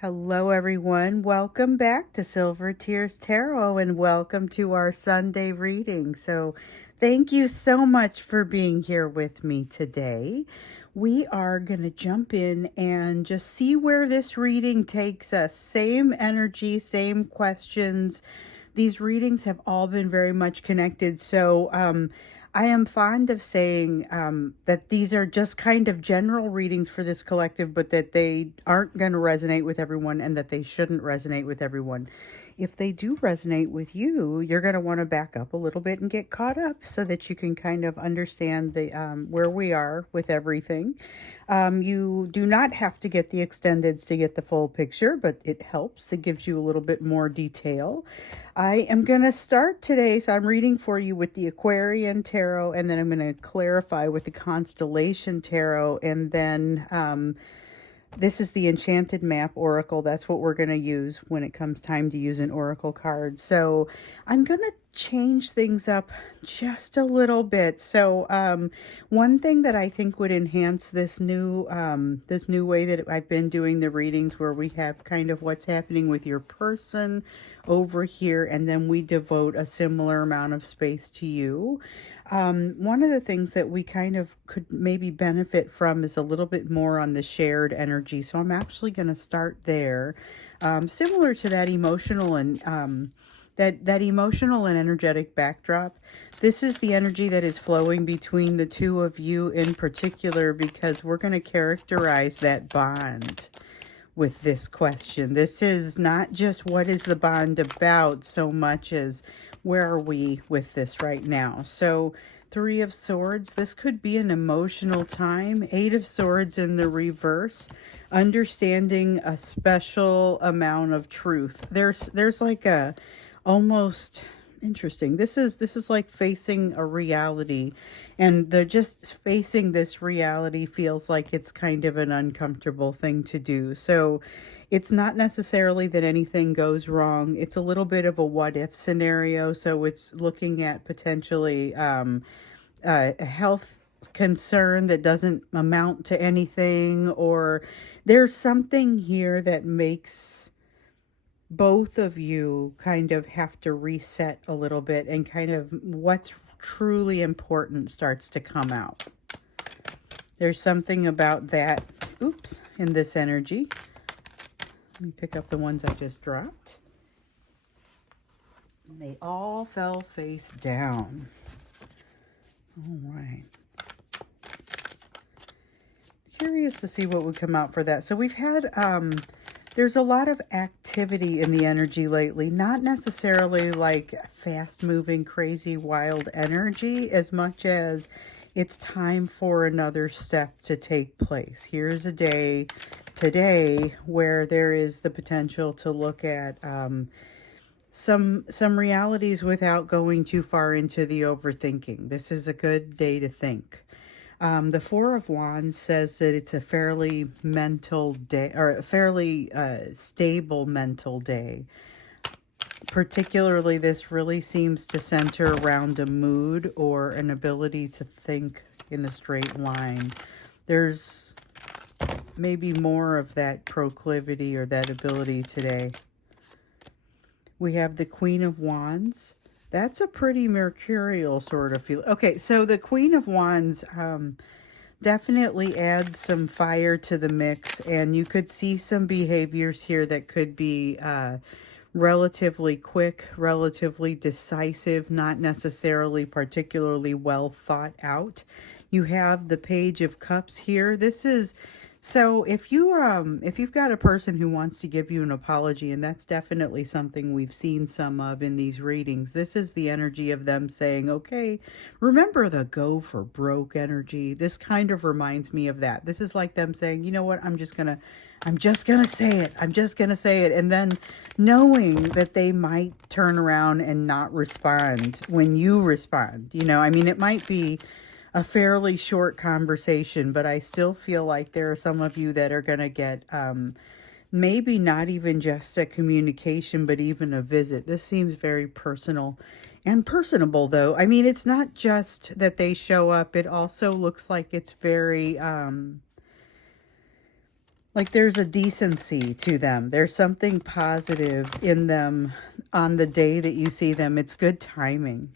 Hello, everyone. Welcome back to Silver Tears Tarot and welcome to our Sunday reading. So, thank you so much for being here with me today. We are going to jump in and just see where this reading takes us. Same energy, same questions. These readings have all been very much connected. So, I am fond of saying that these are just kind of general readings for this collective, but that they aren't going to resonate with everyone and that they shouldn't resonate with everyone. If they do resonate with you, you're going to want to back up a little bit and get caught up so that you can kind of understand the where we are with everything. You do not have to get the extendeds to get the full picture, but it helps. It gives you a little bit more detail. I am going to start today, so I'm reading for you with the Aquarian Tarot, and then I'm going to clarify with the Constellation Tarot, and then this is the Enchanted Map Oracle. That's what we're going to use when it comes time to use an Oracle card. So I'm going to change things up just a little bit. So one thing that I think would enhance this new way that I've been doing the readings, where we have kind of what's happening with your person over here, and then we devote a similar amount of space to you. One of the things that we kind of could maybe benefit from is a little bit more on the shared energy. So I'm actually going to start there. Similar to that emotional and that emotional and energetic backdrop. This is the energy that is flowing between the two of you in particular, because we're going to characterize that bond with this question. This is not just what is the bond about so much as where are we with this right now. So 3 of Swords, this could be an emotional time. 8 of Swords in the reverse, understanding a special amount of truth. There's like a almost interesting. This is like facing a reality, and the just facing this reality feels like it's kind of an uncomfortable thing to do. So it's not necessarily that anything goes wrong. It's a little bit of a what if scenario. So it's looking at potentially a health concern that doesn't amount to anything, or there's something here that makes both of you kind of have to reset a little bit, and kind of what's truly important starts to come out. There's something about that, in this energy. Let me pick up the ones I just dropped. And they all fell face down. All right. Curious to see what would come out for that. So we've had there's a lot of activity in the energy lately, not necessarily like fast-moving, crazy, wild energy, as much as it's time for another step to take place. Here's a day today where there is the potential to look at some realities without going too far into the overthinking. This is a good day to think. The 4 of Wands says that it's a fairly mental day, or a fairly stable mental day. Particularly, this really seems to center around a mood or an ability to think in a straight line. There's maybe more of that proclivity or that ability today. We have the Queen of Wands. That's a pretty mercurial sort of feel. Okay, so the Queen of Wands definitely adds some fire to the mix, and you could see some behaviors here that could be relatively quick, relatively decisive, not necessarily particularly well thought out. You have the Page of Cups here. This is... So if you've got a person who wants to give you an apology, and that's definitely something we've seen some of in these readings, this is the energy of them saying, okay, remember the go for broke energy? This kind of reminds me of that. This is like them saying, you know what, I'm just gonna say it. I'm just gonna say it. And then knowing that they might turn around and not respond when you respond. You know, I mean, it might be a fairly short conversation, but I still feel like there are some of you that are going to get maybe not even just a communication, but even a visit. This seems very personal and personable, though. I mean, it's not just that they show up. It also looks like it's very Like there's a decency to them. There's something positive in them on the day that you see them. It's good timing.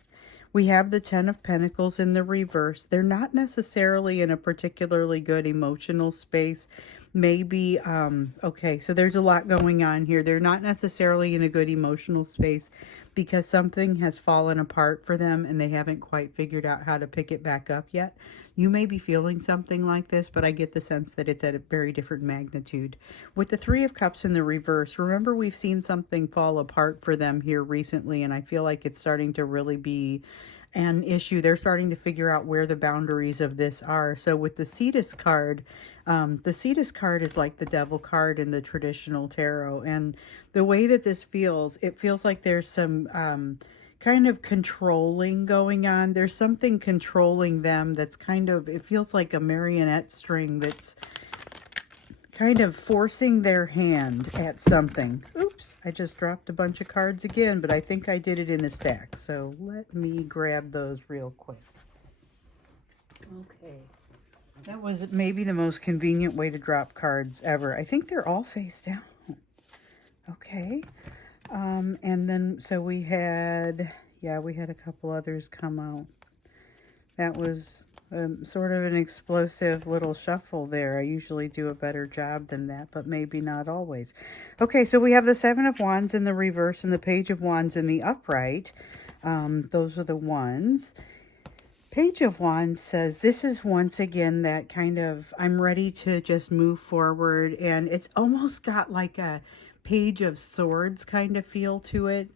We have the Ten of Pentacles in the reverse. They're not necessarily in a particularly good emotional space. Maybe, okay, so there's a lot going on here. They're not necessarily in a good emotional space because something has fallen apart for them and they haven't quite figured out how to pick it back up yet. You may be feeling something like this, but I get the sense that it's at a very different magnitude. With the Three of Cups in the reverse, remember we've seen something fall apart for them here recently, and I feel like it's starting to really be an issue. They're starting to figure out where the boundaries of this are. So with the Cetus card, the Cetus card is like the devil card in the traditional tarot. And the way that this feels, it feels like there's some kind of controlling going on. There's something controlling them that's kind of, it feels like a marionette string that's kind of forcing their hand at something. Oops, I just dropped a bunch of cards again, but I think I did it in a stack. So let me grab those real quick. Okay. That was maybe the most convenient way to drop cards ever. I think they're all face down. Okay. And then, so we had, yeah, we had a couple others come out. That was sort of an explosive little shuffle there. I usually do a better job than that, but maybe not always. Okay, so we have the Seven of Wands in the reverse and the Page of Wands in the upright. Those are the ones. Page of Wands says this is once again that kind of, I'm ready to just move forward, and it's almost got like a Page of Swords kind of feel to it.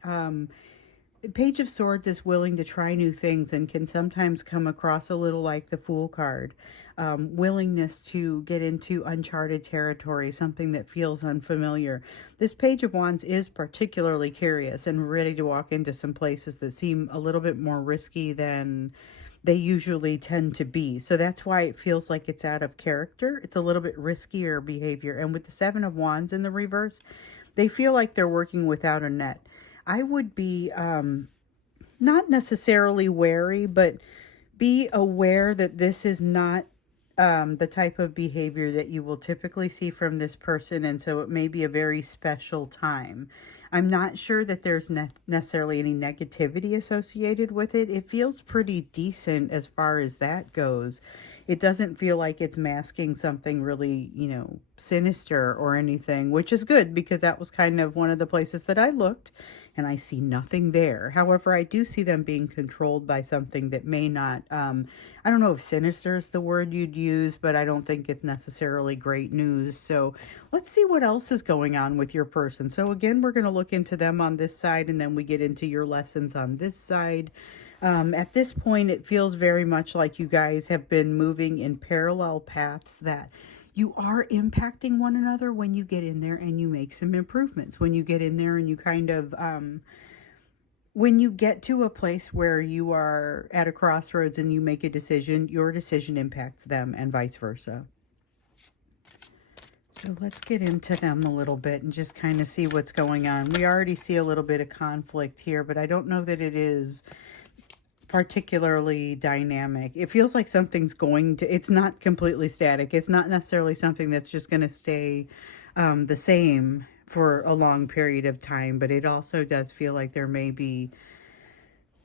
Page of Swords is willing to try new things and can sometimes come across a little like the Fool card. Willingness to get into uncharted territory, something that feels unfamiliar. This Page of Wands is particularly curious and ready to walk into some places that seem a little bit more risky than they usually tend to be. So that's why it feels like it's out of character. It's a little bit riskier behavior. And with the Seven of Wands in the reverse, they feel like they're working without a net. I would be not necessarily wary, but be aware that this is not the type of behavior that you will typically see from this person, and so it may be a very special time. I'm not sure that there's necessarily any negativity associated with it. It feels pretty decent as far as that goes. It doesn't feel like it's masking something really, you know, sinister or anything, which is good because that was kind of one of the places that I looked and I see nothing there. However, I do see them being controlled by something that may not, I don't know if sinister is the word you'd use, but I don't think it's necessarily great news. So let's see what else is going on with your person. So again, we're going to look into them on this side, and then we get into your lessons on this side. At this point, it feels very much like you guys have been moving in parallel paths, that you are impacting one another when you get in there and you make some improvements. When you get in there and you kind of, when you get to a place where you are at a crossroads and you make a decision, your decision impacts them and vice versa. So let's get into them a little bit and just kind of see what's going on. We already see a little bit of conflict here, but I don't know that it is particularly dynamic. It feels like something's going to, it's not completely static. It's not necessarily something that's just going to stay the same for a long period of time, but it also does feel like there may be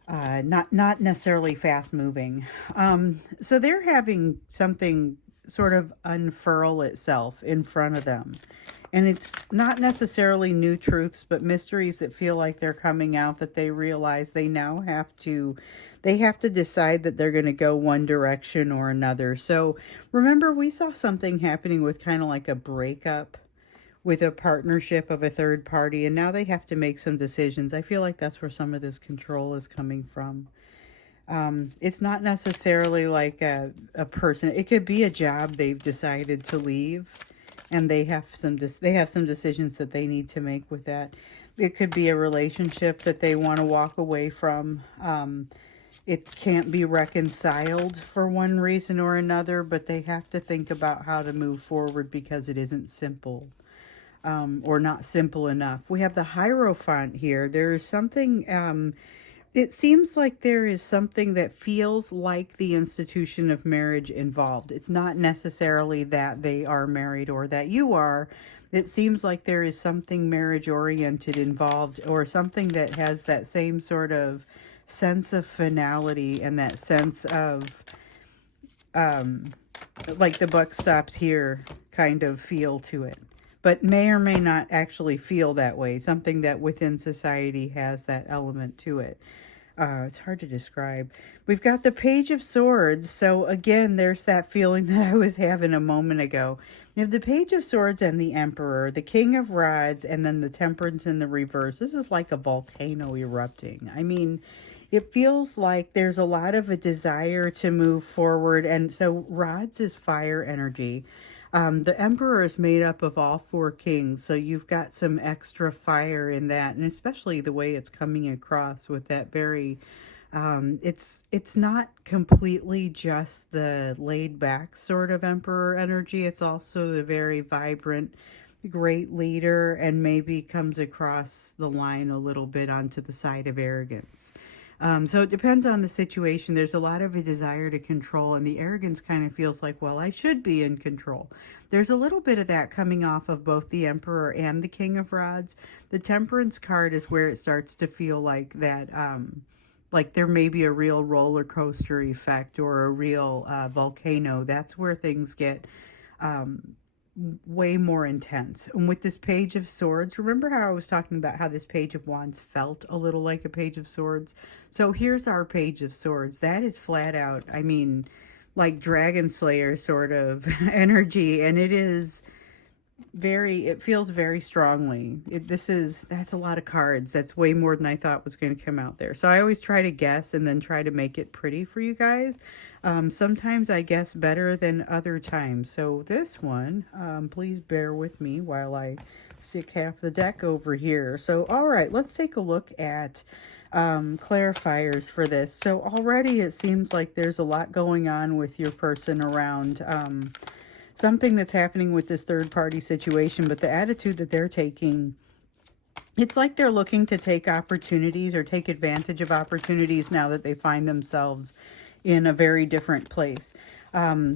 not necessarily fast moving. So they're having something sort of unfurl itself in front of them. And it's not necessarily new truths, but mysteries that feel like they're coming out, that they realize they now have to, they have to decide that they're going to go one direction or another. So remember, we saw something happening with kind of like a breakup with a partnership of a third party, and now they have to make some decisions. I feel like that's where some of this control is coming from. It's not necessarily like a person. It could be a job they've decided to leave, and they have some decisions that they need to make with that. It could be a relationship that they want to walk away from. It can't be reconciled for one reason or another, but they have to think about how to move forward because it isn't simple, or not simple enough. We have the Hierophant here. There's something It seems like there is something that feels like the institution of marriage involved. It's not necessarily that they are married or that you are. It seems like there is something marriage oriented involved, or something that has that same sort of sense of finality and that sense of like the buck stops here kind of feel to it, but may or may not actually feel that way. Something that within society has that element to it. It's hard to describe. We've got the Page of Swords. So again, there's that feeling that I was having a moment ago. You have the Page of Swords and the Emperor, the King of Rods, and then the Temperance in the reverse. This is like a volcano erupting. I mean, it feels like there's a lot of a desire to move forward. And so Rods is fire energy. The Emperor is made up of all four kings, so you've got some extra fire in that, and especially the way it's coming across with that very, it's not completely just the laid back sort of Emperor energy. It's also the very vibrant, great leader, and maybe comes across the line a little bit onto the side of arrogance. So it depends on the situation. There's a lot of a desire to control, and the arrogance kind of feels like, well, I should be in control. There's a little bit of that coming off of both the Emperor and the King of Rods. The Temperance card is where it starts to feel like that, like there may be a real roller coaster effect or a real volcano. That's where things get way more intense. And with this Page of Swords, remember how I was talking about how this Page of Wands felt a little like a Page of Swords? So here's our Page of Swords. That is flat out, I mean, like Dragon Slayer sort of energy. And it is very, it feels very strongly. That's a lot of cards. That's way more than I thought was going to come out there. So I always try to guess and then try to make it pretty for you guys. Sometimes I guess better than other times. So this one, please bear with me while I stick half the deck over here. So, all right, let's take a look at clarifiers for this. So already it seems like there's a lot going on with your person around something that's happening with this third party situation, but the attitude that they're taking, it's like they're looking to take opportunities or take advantage of opportunities now that they find themselves in a very different place.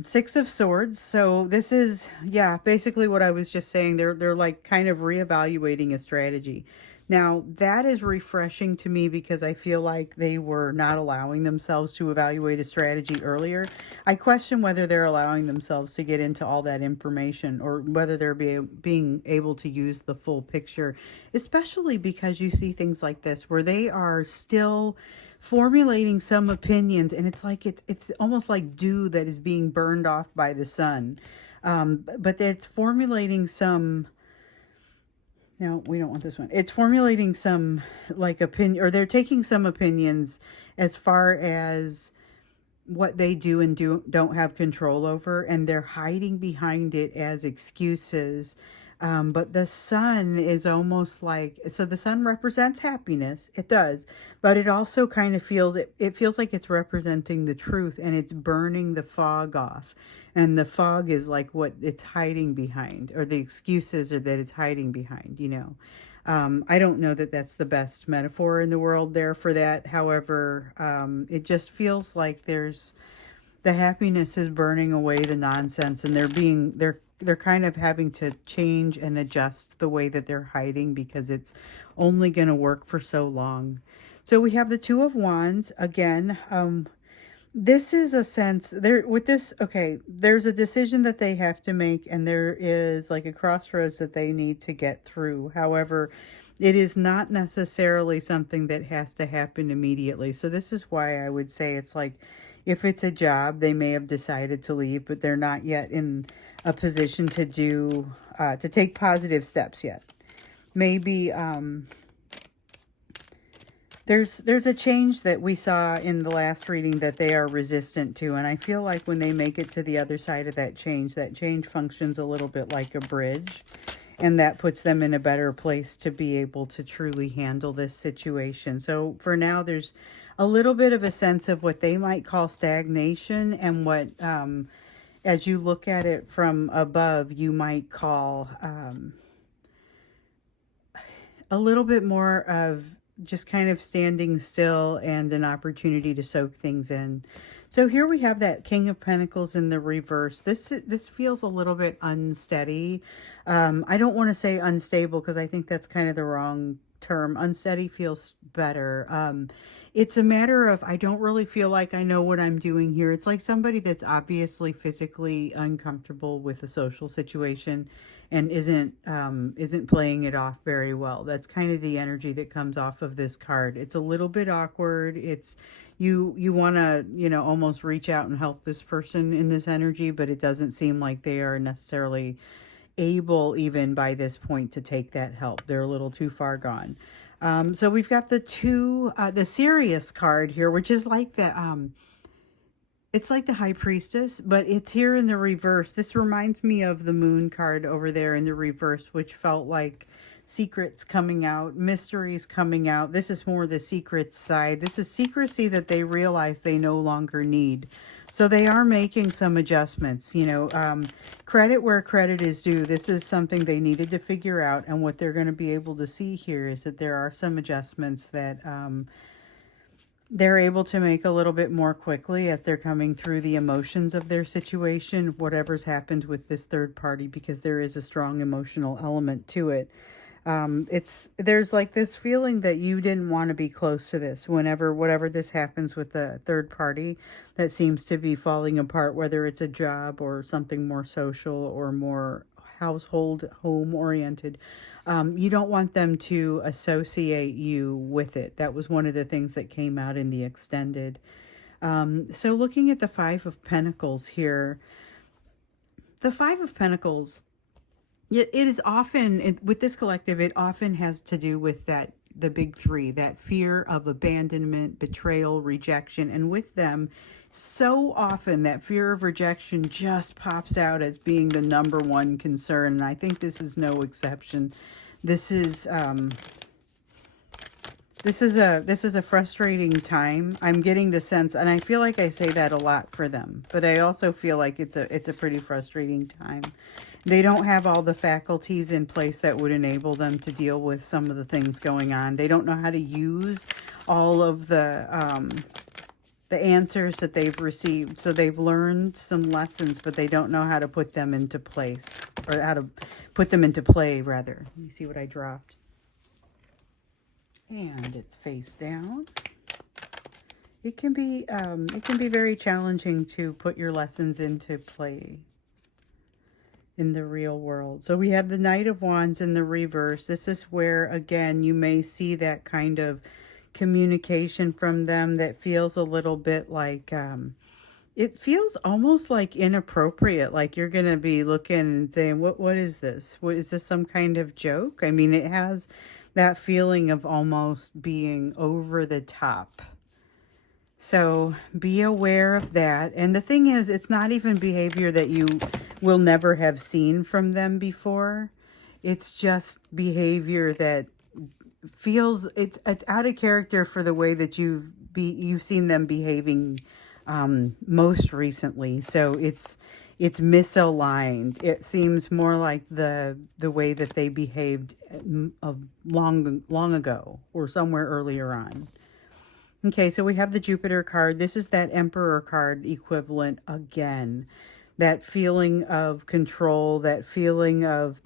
Six of Swords. So this is, yeah, basically what I was just saying. They're like kind of reevaluating a strategy. Now, that is refreshing to me because I feel like they were not allowing themselves to evaluate a strategy earlier. I question whether they're allowing themselves to get into all that information or whether they're being able to use the full picture, especially because you see things like this where they are still formulating some opinions, and it's like it's almost like dew that is being burned off by the sun. But it's formulating some. No, we don't want this one. It's formulating some like opinion, or they're taking some opinions as far as what they do and don't have control over, and they're hiding behind it as excuses. But the sun is almost like, so the sun represents happiness. It does, but it also kind of feels, it feels like it's representing the truth, and it's burning the fog off. And the fog is like what it's hiding behind, or the excuses are that it's hiding behind, you know. I don't know that that's the best metaphor in the world there for that. However, it just feels like there's, the happiness is burning away the nonsense, and they're kind of having to change and adjust the way that they're hiding because it's only going to work for so long. So we have the Two of Wands again. This is a sense there with this. Okay, there's a decision that they have to make, and there is like a crossroads that they need to get through. However, it is not necessarily something that has to happen immediately. So this is why I would say it's like, if it's a job, they may have decided to leave, but they're not yet in a position to do, to take positive steps yet. Maybe, there's a change that we saw in the last reading that they are resistant to, and I feel like when they make it to the other side of that change functions a little bit like a bridge, and that puts them in a better place to be able to truly handle this situation. So for now, there's a little bit of a sense of what they might call stagnation, and what, as you look at it from above, you might call a little bit more of just kind of standing still and an opportunity to soak things in. So here we have that King of Pentacles in the reverse. This feels a little bit unsteady. I don't want to say unstable because I think that's kind of the wrong term. Unsteady feels better. It's a matter of, I don't really feel like I know what I'm doing here. It's like somebody that's obviously physically uncomfortable with a social situation and isn't playing it off very well. That's kind of the energy that comes off of this card. It's a little bit awkward. It's you want to, almost reach out and help this person in this energy, but it doesn't seem like they are necessarily able even by this point to take that help. They're a little too far gone. So we've got the serious card here, which is like it's like the High Priestess, but it's here in the reverse. This reminds me of the Moon card over there in the reverse, which felt like secrets coming out, mysteries coming out. This is more the secrets side. This is secrecy that they realize they no longer need. So they are making some adjustments, credit where credit is due. This is something they needed to figure out. And what they're going to be able to see here is that there are some adjustments that they're able to make a little bit more quickly as they're coming through the emotions of their situation, whatever's happened with this third party, because there is a strong emotional element to it. There's like this feeling that you didn't want to be close to this whatever this happens with the third party that seems to be falling apart, whether it's a job or something more social or more household, home oriented. You don't want them to associate you with it. That was one of the things that came out in the extended. So looking at the Five of Pentacles here, the Five of Pentacles, it is often, with this collective, it often has to do with the big three, that fear of abandonment, betrayal, rejection. And with them, so often that fear of rejection just pops out as being the number one concern. And I think this is no exception. This is a frustrating time. I'm getting the sense, and I feel like I say that a lot for them, but I also feel like it's a pretty frustrating time. They don't have all the faculties in place that would enable them to deal with some of the things going on. They don't know how to use all of the answers that they've received. So they've learned some lessons, but they don't know how to put them into place, or how to put them into play, rather. Let me see what I dropped. And it's face down. It can be very challenging to put your lessons into play in the real world. So we have the Knight of Wands in the reverse. This is where, again, you may see that kind of communication from them that feels a little bit like, it feels almost like inappropriate. Like you're going to be looking and saying, what is this? What is this, some kind of joke? I mean, it has that feeling of almost being over the top. So be aware of that. And the thing is, it's not even behavior that you will never have seen from them before. It's just behavior that feels it's out of character for the way that you've seen them behaving most recently. So it's misaligned. It seems more like the way that they behaved long ago or somewhere earlier on. Okay, so we have the Jupiter card. This is that Emperor card equivalent again. That feeling of control, that feeling of,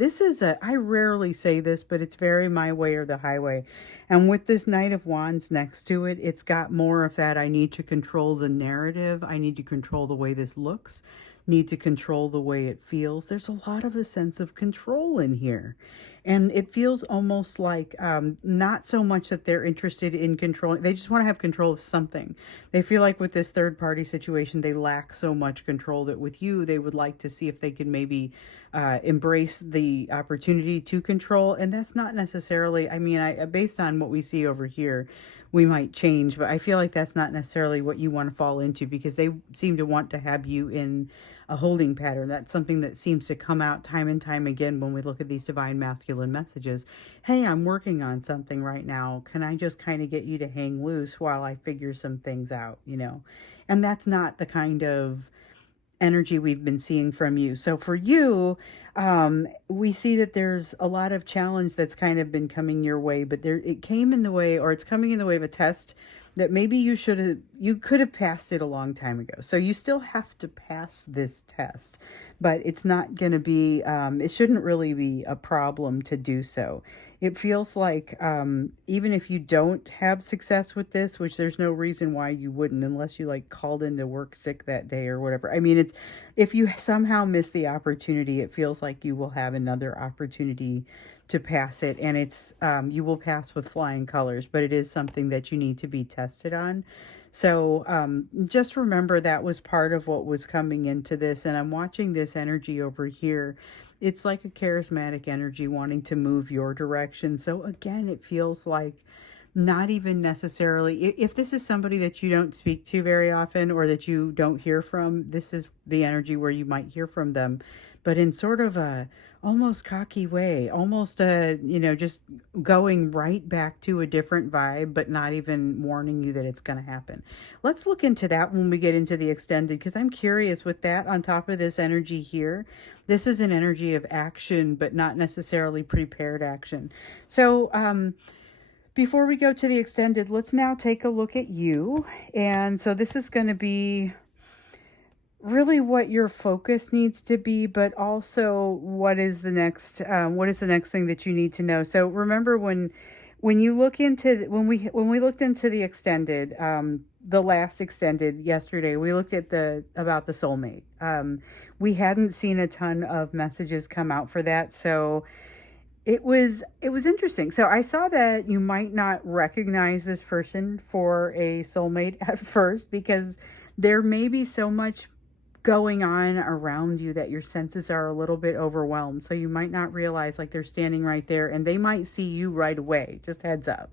I rarely say this, but it's very my way or the highway. And with this Knight of Wands next to it, it's got more of that, I need to control the narrative. I need to control the way this looks. Need to control the way it feels. There's a lot of a sense of control in here. And it feels almost like not so much that they're interested in controlling. They just want to have control of something. They feel like with this third party situation, they lack so much control that with you, they would like to see if they can maybe embrace the opportunity to control. And that's not necessarily, I mean, based on what we see over here, we might change, but I feel like that's not necessarily what you want to fall into, because they seem to want to have you in a holding pattern. That's something that seems to come out time and time again when we look at these divine masculine messages. Hey, I'm working on something right now. Can I just kind of get you to hang loose while I figure some things out, And that's not the kind of energy we've been seeing from you. So for you, we see that there's a lot of challenge that's kind of been coming your way, but it came in the way, or it's coming in the way of a test that maybe you could have passed it a long time ago. So you still have to pass this test, but it's not going to be, it shouldn't really be a problem to do so. It feels like, even if you don't have success with this, which there's no reason why you wouldn't, unless you like called into work sick that day or whatever. I mean, if you somehow miss the opportunity, it feels like you will have another opportunity to pass it, and you will pass with flying colors, but it is something that you need to be tested on. So just remember that was part of what was coming into this. And I'm watching this energy over here. It's like a charismatic energy wanting to move your direction. So again, it feels like not even necessarily, if this is somebody that you don't speak to very often or that you don't hear from, this is the energy where you might hear from them, but in sort of a almost cocky way, almost just going right back to a different vibe, but not even warning you that it's going to happen. Let's look into that when we get into the extended, because I'm curious with that on top of this energy here. This is an energy of action, but not necessarily prepared action. So, before we go to the extended, let's now take a look at you. And so this is going to be really what your focus needs to be, but also what is the next thing that you need to know. So remember when you look into when we looked into the extended, the last extended yesterday, we looked at about the soulmate. We hadn't seen a ton of messages come out for that, so it was interesting. So I saw that you might not recognize this person for a soulmate at first, because there may be so much going on around you that your senses are a little bit overwhelmed. So you might not realize like they're standing right there, and they might see you right away. Just heads up.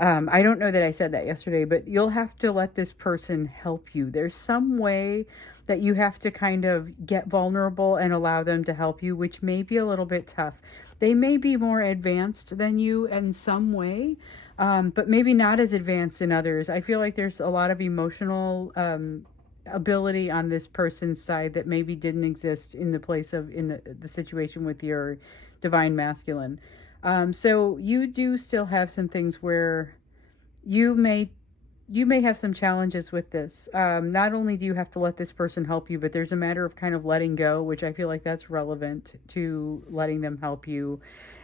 I don't know that I said that yesterday, but you'll have to let this person help you. There's some way that you have to kind of get vulnerable and allow them to help you, which may be a little bit tough. They may be more advanced than you in some way, but maybe not as advanced in others. I feel like there's a lot of emotional ability on this person's side that maybe didn't exist in the situation with your divine masculine. So you do still have some things where you may have some challenges with this. Not only do you have to let this person help you, but there's a matter of kind of letting go, which I feel like that's relevant to letting them help you.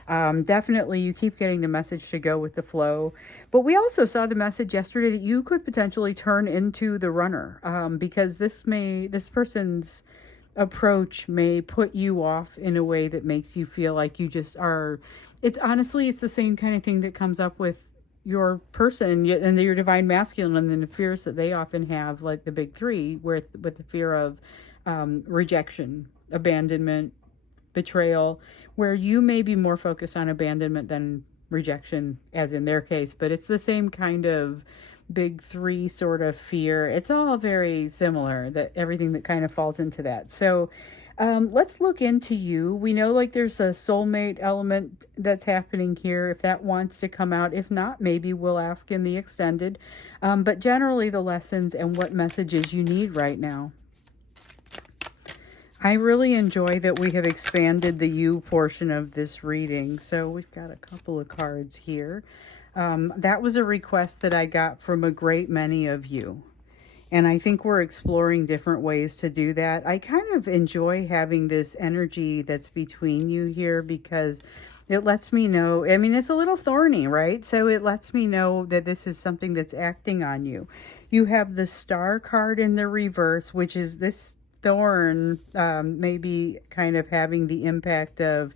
Definitely, you keep getting the message to go with the flow. But we also saw the message yesterday that you could potentially turn into the runner, because this person's approach may put you off in a way that makes you feel like you just are. It's the same kind of thing that comes up with your person and your divine masculine, and then the fears that they often have, like the big three, with the fear of rejection, abandonment, betrayal, where you may be more focused on abandonment than rejection, as in their case, but it's the same kind of big three sort of fear. It's all very similar, that everything that kind of falls into that. So let's look into you. We know like there's a soulmate element that's happening here, if that wants to come out. If not, maybe we'll ask in the extended. But generally the lessons and what messages you need right now. I really enjoy that we have expanded the you portion of this reading. So we've got a couple of cards here. That was a request that I got from a great many of you. And I think we're exploring different ways to do that. I kind of enjoy having this energy that's between you here, because it lets me know, I mean, it's a little thorny, right? So it lets me know that this is something that's acting on you. You have the Star card in the reverse, which is this thorn, maybe kind of having the impact of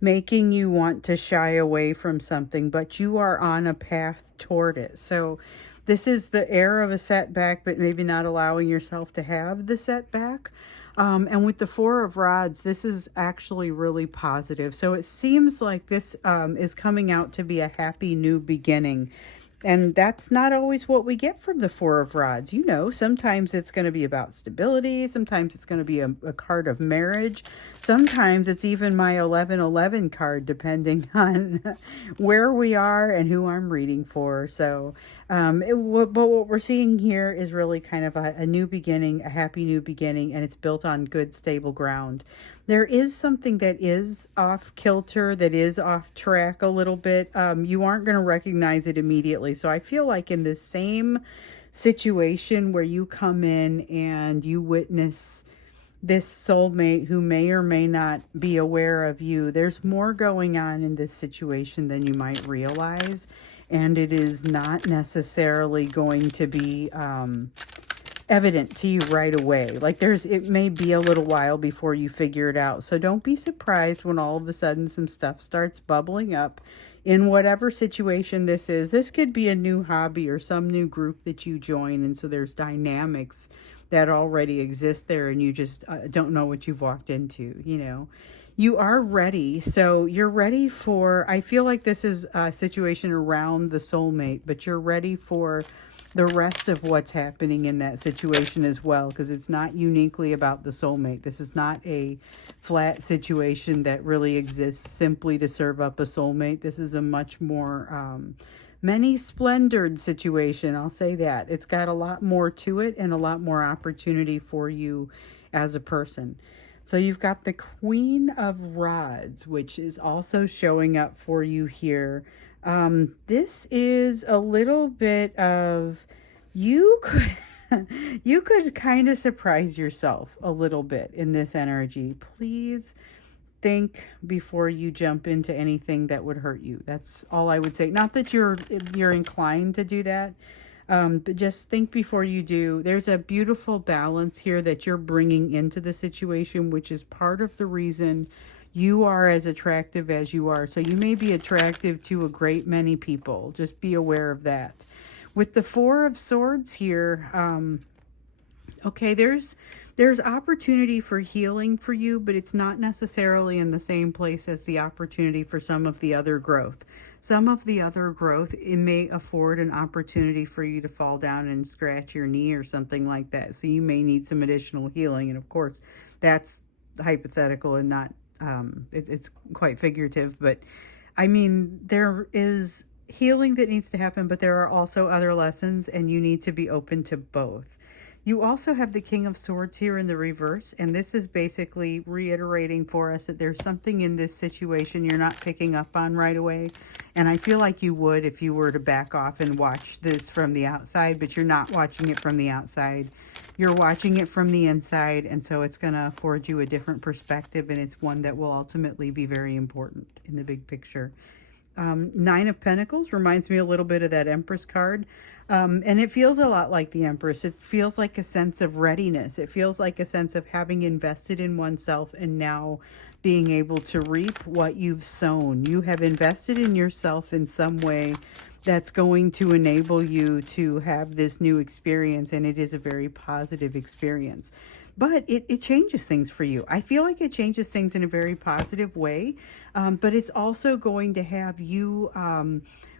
making you want to shy away from something, but you are on a path toward it. So this is the air of a setback, but maybe not allowing yourself to have the setback. And with the Four of Rods, this is actually really positive. So it seems like this is coming out to be a happy new beginning. And that's not always what we get from the Four of Rods. You know, sometimes it's going to be about stability. Sometimes it's going to be a card of marriage. Sometimes it's even my 1111 card, depending on where we are and who I'm reading for. So, but what we're seeing here is really kind of a new beginning, a happy new beginning, and it's built on good, stable ground. There is something that is off kilter, that is off track a little bit. You aren't going to recognize it immediately. So I feel like in this same situation where you come in and you witness this soulmate who may or may not be aware of you, there's more going on in this situation than you might realize. And it is not necessarily going to be evident to you right away. Like it may be a little while before you figure it out. So don't be surprised when all of a sudden some stuff starts bubbling up in whatever situation this is. This could be a new hobby or some new group that you join, and so there's dynamics that already exist there, and you just don't know what you've walked into, you know. You are ready. So you're ready for, I feel like this is a situation around the soulmate, but you're ready for the rest of what's happening in that situation as well, because it's not uniquely about the soulmate. This is not a flat situation that really exists simply to serve up a soulmate. This is a much more many splendored situation. I'll say that. It's got a lot more to it and a lot more opportunity for you as a person. So you've got the Queen of Rods, which is also showing up for you here. This is a little bit of, you could you could kind of surprise yourself a little bit in this energy. Please think before you jump into anything that would hurt you. That's all I would say. Not that you're inclined to do that, but just think before you do. There's a beautiful balance here that you're bringing into the situation, which is part of the reason you are as attractive as you are. So you may be attractive to a great many people. Just be aware of that. With the Four of Swords here, okay, there's opportunity for healing for you, but it's not necessarily in the same place as the opportunity for some of the other growth. Some of the other growth, it may afford an opportunity for you to fall down and scratch your knee or something like that. So you may need some additional healing. And of course, that's hypothetical and not, it's quite figurative. But I mean, there is healing that needs to happen, but there are also other lessons, and you need to be open to both. You also have the King of Swords here in the reverse, and this is basically reiterating for us that there's something in this situation you're not picking up on right away. And I feel like you would if you were to back off and watch this from the outside, but you're not watching it from the outside. You're watching it from the inside, and so it's going to afford you a different perspective, and it's one that will ultimately be very important in the big picture. Nine of Pentacles reminds me a little bit of that Empress card. And it feels a lot like the Empress. It feels like a sense of readiness. It feels like a sense of having invested in oneself and now being able to reap what you've sown. You have invested in yourself in some way that's going to enable you to have this new experience, and it is a very positive experience. But it changes things for you. I feel like it changes things in a very positive way, but it's also going to have you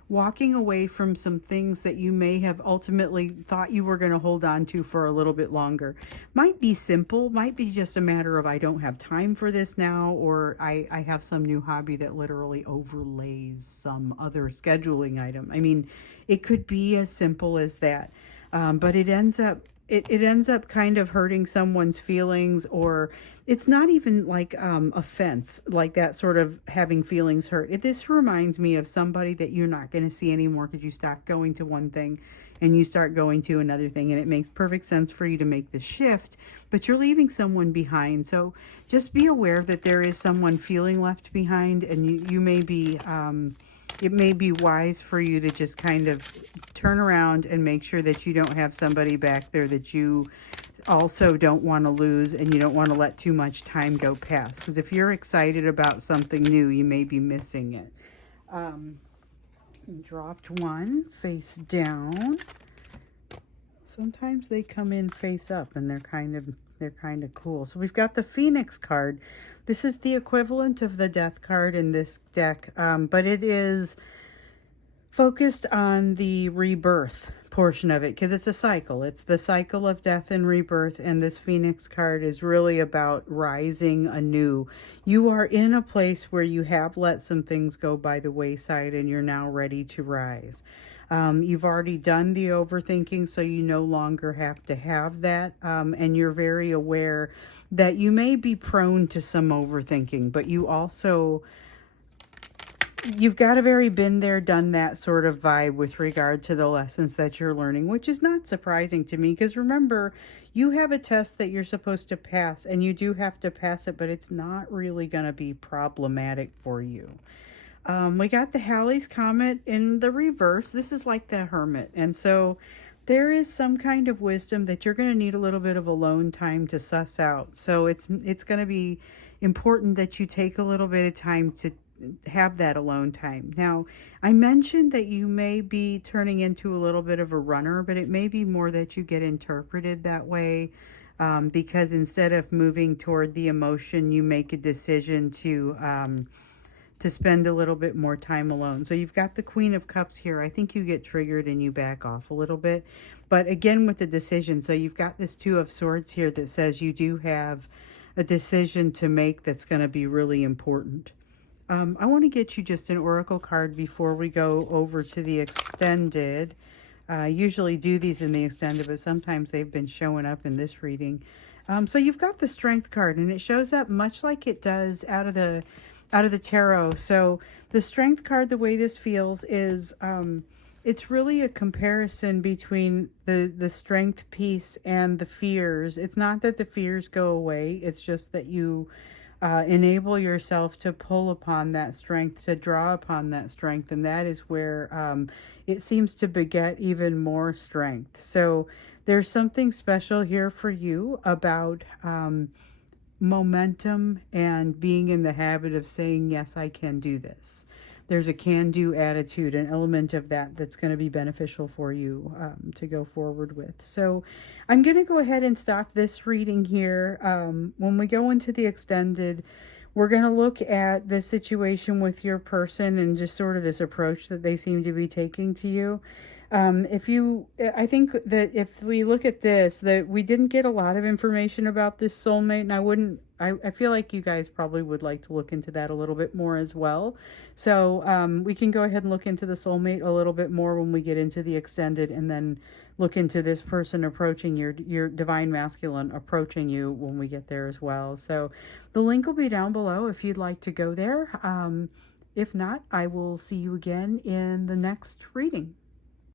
walking away from some things that you may have ultimately thought you were going to hold on to for a little bit longer. Might be simple, might be just a matter of I don't have time for this now, or I have some new hobby that literally overlays some other scheduling item. I mean, it could be as simple as that, but it ends up kind of hurting someone's feelings, or it's not even like offense, like that sort of having feelings hurt. This reminds me of somebody that you're not going to see anymore because you stop going to one thing and you start going to another thing, and it makes perfect sense for you to make the shift, but you're leaving someone behind. So just be aware that there is someone feeling left behind, and you may be it may be wise for you to just kind of turn around and make sure that you don't have somebody back there that you also don't want to lose, and you don't want to let too much time go past. Because if you're excited about something new, you may be missing it. Dropped one face down. Sometimes they come in face up, and they're kind of cool. So we've got the Phoenix card. This is the equivalent of the Death card in this deck, but it is focused on the rebirth portion of it because it's a cycle. It's the cycle of death and rebirth, and this Phoenix card is really about rising anew. You are in a place where you have let some things go by the wayside and you're now ready to rise. You've already done the overthinking, so you no longer have to have that, and you're very aware that you may be prone to some overthinking, but you've got a very been there, done that sort of vibe with regard to the lessons that you're learning, which is not surprising to me because remember, you have a test that you're supposed to pass and you do have to pass it, but it's not really going to be problematic for you. We got the Halley's Comet in the reverse. This is like the Hermit. And so there is some kind of wisdom that you're going to need a little bit of alone time to suss out. So it's going to be important that you take a little bit of time to have that alone time. Now, I mentioned that you may be turning into a little bit of a runner, but it may be more that you get interpreted that way because instead of moving toward the emotion, you make a decision to spend a little bit more time alone. So you've got the Queen of Cups here. I think you get triggered and you back off a little bit. But again, with the decision, so you've got this Two of Swords here that says you do have a decision to make that's going to be really important. I want to get you just an oracle card before we go over to the extended. I usually do these in the extended, but sometimes they've been showing up in this reading. So you've got the Strength card, and it shows up much like it does out of the tarot. So the Strength card, the way this feels is it's really a comparison between the strength piece and the fears. It's not that the fears go away. It's just that you enable yourself to pull upon that strength, to draw upon that strength. And that is where it seems to beget even more strength. So there's something special here for you about momentum and being in the habit of saying, yes, I can do this. There's a can-do attitude, an element of that that's going to be beneficial for you to go forward with. So I'm going to go ahead and stop this reading here. When we go into the extended, we're going to look at the situation with your person and just sort of this approach that they seem to be taking to you. I think that if we look at this, that we didn't get a lot of information about this soulmate, and I feel like you guys probably would like to look into that a little bit more as well. So we can go ahead and look into the soulmate a little bit more when we get into the extended, and then look into this person approaching your divine masculine approaching you when we get there as well. So the link will be down below if you'd like to go there. If not, I will see you again in the next reading.